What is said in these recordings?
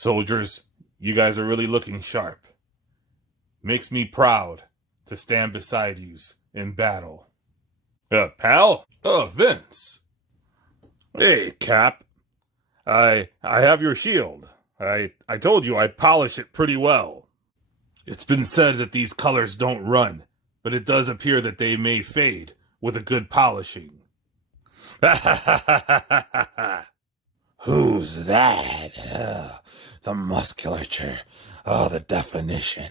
Soldiers, you guys are really looking sharp. Makes me proud to stand beside yous in battle. Pal? Oh, Vince. Hey, Cap. I have your shield. I told you I'd polish it pretty well. It's been said that these colors don't run, but it does appear that they may fade with a good polishing. Who's that? The musculature. Oh, the definition.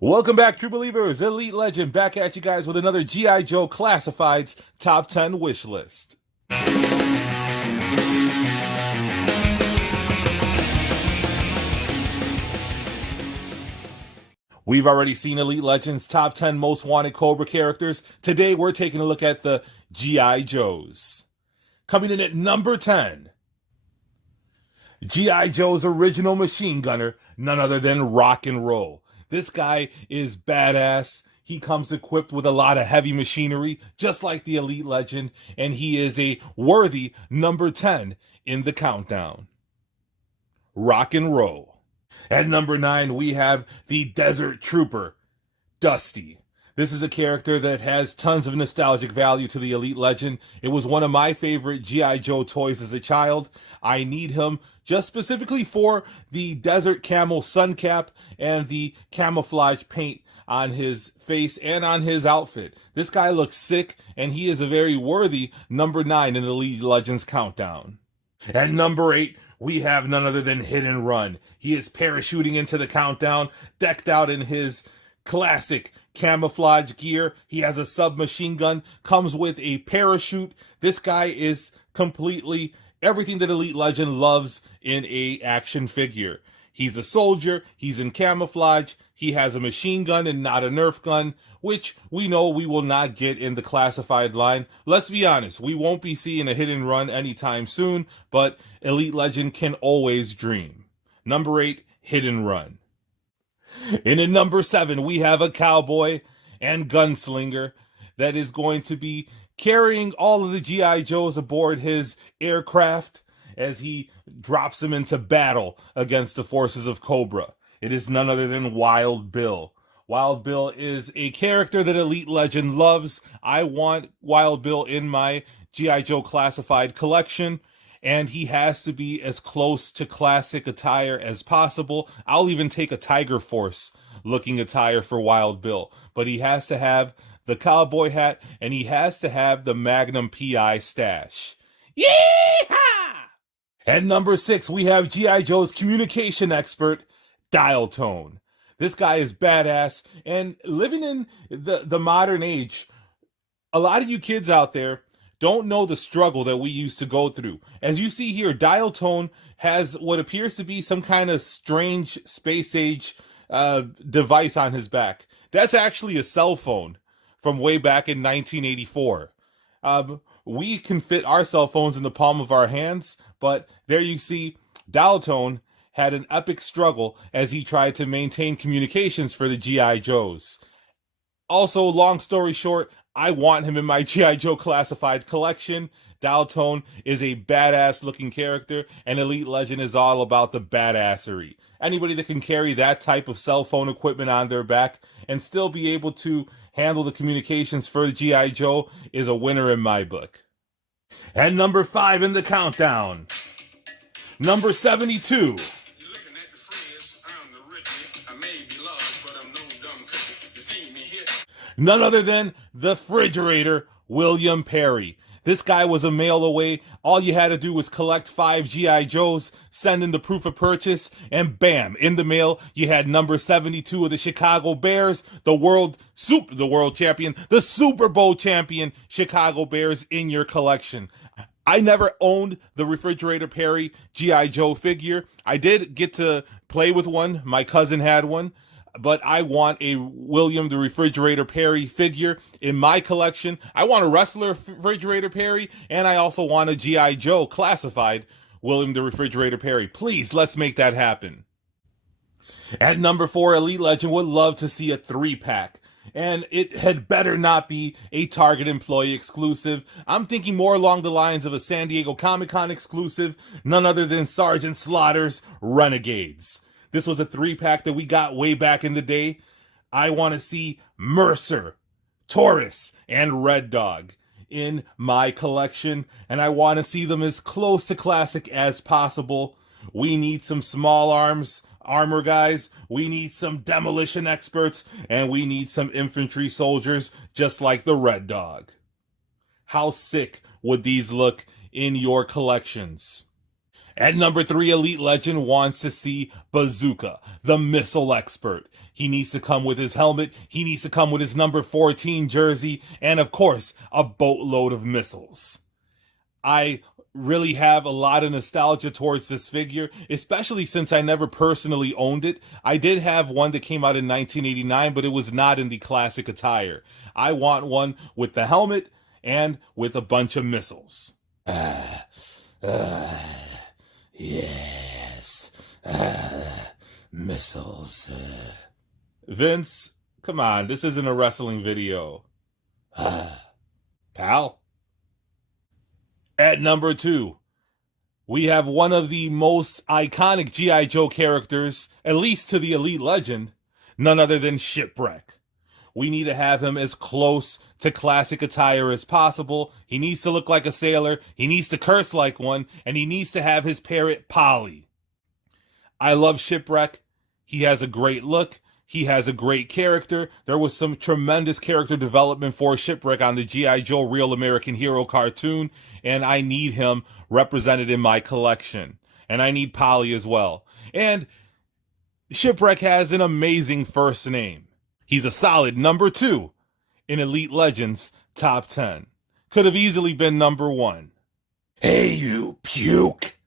Welcome back, true believers. Elite Legend back at you guys with another G.I Joe Classified's Top 10 wish list. We've already seen Elite Legend's top 10 most wanted Cobra characters. Today we're taking a look at the G.I Joes. Coming in at number 10, G.I Joe's original machine gunner, none other than Rock and Roll. This guy is badass. He comes equipped with a lot of heavy machinery, just like the Elite Legend, and he is a worthy number 10 in the countdown. Rock and Roll. At number 9, we have the Desert Trooper, Dusty. This is a character that has tons of nostalgic value to the Elite Legend. It was one of my favorite G.I. Joe toys as a child. I need him just specifically for the desert camel sun cap and the camouflage paint on his face and on his outfit. This guy looks sick, and he is a very worthy number 9 in the Elite Legends countdown. At number 8, we have none other than Hit and Run. He is parachuting into the countdown, decked out in his classic camouflage gear. He has a submachine gun, comes with a parachute. This guy is completely everything that Elite Legend loves in a action figure. He's a soldier, he's in camouflage, he has a machine gun and not a Nerf gun, which we know we will not get in the classified line. Let's be honest, we won't be seeing a Hit and Run anytime soon, but Elite Legend can always dream. Number 8, Hit and Run. And in number 7, we have a cowboy and gunslinger that is going to be carrying all of the G.I. Joes aboard his aircraft as he drops them into battle against the forces of Cobra. It is none other than Wild Bill. Wild Bill is a character that Elite Legend loves. I want Wild Bill in my G.I. Joe Classified collection, and he has to be as close to classic attire as possible. I'll even take a Tiger Force looking attire for Wild Bill, but he has to have the cowboy hat, and he has to have the Magnum PI stash. Yeehaw! At number 6, we have G.I. Joe's communication expert, Dial Tone. This guy is badass, and living in the modern age, a lot of you kids out there don't know the struggle that we used to go through. As you see here, Dial Tone has what appears to be some kind of strange space age device on his back. That's actually a cell phone from way back in 1984. We can fit our cell phones in the palm of our hands, but there you see, Dial Tone had an epic struggle as he tried to maintain communications for the G.I. Joes. Also, long story short, I want him in my G.I. Joe Classified collection. Dial Tone is a badass looking character, and Elite Legend is all about the badassery. Anybody that can carry that type of cell phone equipment on their back and still be able to handle the communications for the G.I. Joe is a winner in my book. And number 5 in the countdown, number 72. None other than the refrigerator, William Perry. This guy was a mail away. All you had to do was collect 5 G.I. Joes, send in the proof of purchase, and bam, in the mail, you had number 72 of the Chicago Bears, the world champion, the Super Bowl champion Chicago Bears in your collection. I never owned the Refrigerator Perry G.I. Joe figure. I did get to play with one. My cousin had one. But I want a William the Refrigerator Perry figure in my collection. I want a wrestler Refrigerator Perry, and I also want a G.I. Joe Classified William the Refrigerator Perry. Please, let's make that happen. At number 4, Elite Legend would love to see a 3-pack. And it had better not be a Target employee exclusive. I'm thinking more along the lines of a San Diego Comic-Con exclusive, none other than Sergeant Slaughter's Renegades. This was a 3-pack that we got way back in the day. I want to see Mercer, Taurus, and Red Dog in my collection, and I want to see them as close to classic as possible. We need some small arms armor guys, we need some demolition experts, and we need some infantry soldiers just like the Red Dog. How sick would these look in your collections? At number 3, Elite Legend wants to see Bazooka, the missile expert. He needs to come with his helmet, he needs to come with his number 14 jersey, and of course, a boatload of missiles. I really have a lot of nostalgia towards this figure, especially since I never personally owned it. I did have one that came out in 1989, but it was not in the classic attire. I want one with the helmet and with a bunch of missiles. Yes. Missiles. Vince, come on, this isn't a wrestling video. Pal. At number 2, we have one of the most iconic G.I. Joe characters, at least to the Elite Legend, none other than Shipwreck. We need to have him as close to classic attire as possible. He needs to look like a sailor, he needs to curse like one, and he needs to have his parrot Polly. I love Shipwreck. He has a great look. He has a great character. There was some tremendous character development for Shipwreck on the G.I. Joe Real American Hero cartoon, and I need him represented in my collection. And I need Polly as well. And Shipwreck has an amazing first name. He's a solid number 2 in Elite Legends top 10. Could have easily been number 1. Hey, you puke!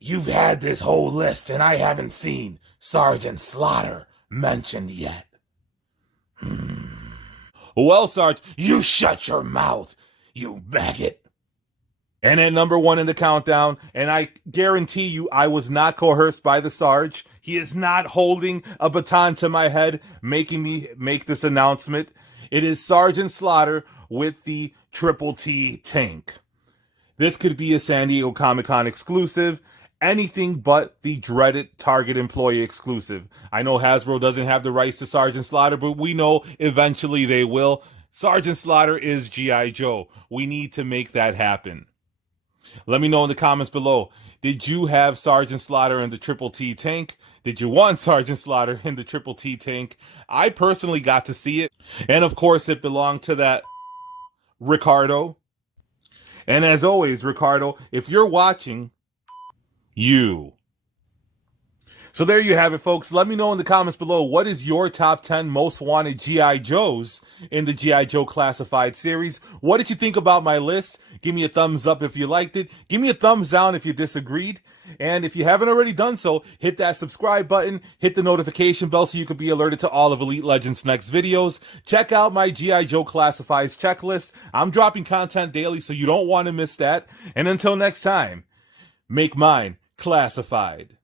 You've had this whole list and I haven't seen Sergeant Slaughter mentioned yet. Well, Sarge, you shut your mouth, you maggot. And at number 1 in the countdown, and I guarantee you I was not coerced by the Sarge. He is not holding a baton to my head, making me make this announcement. It is Sergeant Slaughter with the Triple T tank. This could be a San Diego Comic-Con exclusive, anything but the dreaded Target employee exclusive. I know Hasbro doesn't have the rights to Sergeant Slaughter, but we know eventually they will. Sergeant Slaughter is G.I. Joe. We need to make that happen. Let me know in the comments below. Did you have Sergeant Slaughter in the Triple T tank? Did you want Sergeant Slaughter in the Triple T tank? I personally got to see it. And of course, it belonged to that Ricardo. And as always, Ricardo, if you're watching, you. So there you have it, folks. Let me know in the comments below, what is your top 10 most wanted G.I. Joes in the G.I. Joe Classified Series? What did you think about my list? Give me a thumbs up if you liked it. Give me a thumbs down if you disagreed. And if you haven't already done so, hit that subscribe button, hit the notification bell so you can be alerted to all of Elite Legends' next videos. Check out my G.I. Joe Classifieds checklist. I'm dropping content daily, so you don't want to miss that. And until next time, make mine classified.